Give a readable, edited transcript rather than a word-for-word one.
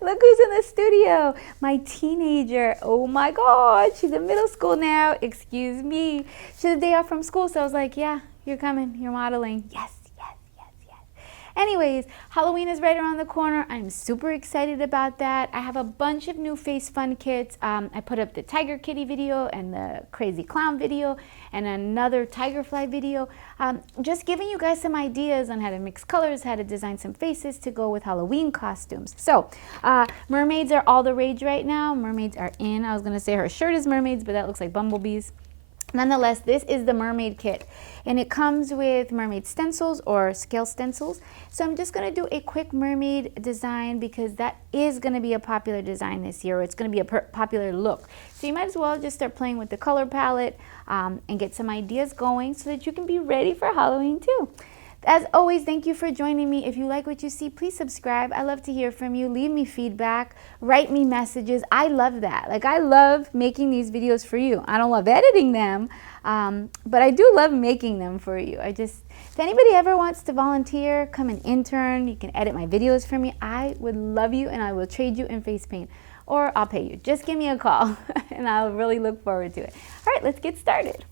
Look who's in the studio. My teenager. Oh my God, she's in middle school now. Excuse me. She's a day off from school, so I was like, yeah, you're coming. You're modeling. Yes, yes, yes, yes. Anyways, Halloween is right around the corner. I'm super excited about that. I have a bunch of new FACEfun kits. I put up the Tiger Kitty video and the Crazy Clown video and another Tigerfly video. Just giving you guys some ideas on how to mix colors, how to design some faces to go with Halloween costumes. So, mermaids are all the rage right now. Mermaids are in. I was gonna say her shirt is mermaids, but that looks like bumblebees. Nonetheless, this is the mermaid kit, and it comes with mermaid stencils or scale stencils. So I'm just going to do a quick mermaid design because that is going to be a popular design this year, or it's going to be a popular look. So you might as well just start playing with the color palette and get some ideas going so that you can be ready for Halloween too. As always, thank you for joining me. If you like what you see, please subscribe. I love to hear from you. Leave me feedback. Write me messages. I love that. Like, I love making these videos for you. I don't love editing them, but I do love making them for you. If anybody ever wants to volunteer, come and intern, you can edit my videos for me. I would love you, and I will trade you in face paint, or I'll pay you. Just give me a call, and I'll really look forward to it. All right, let's get started.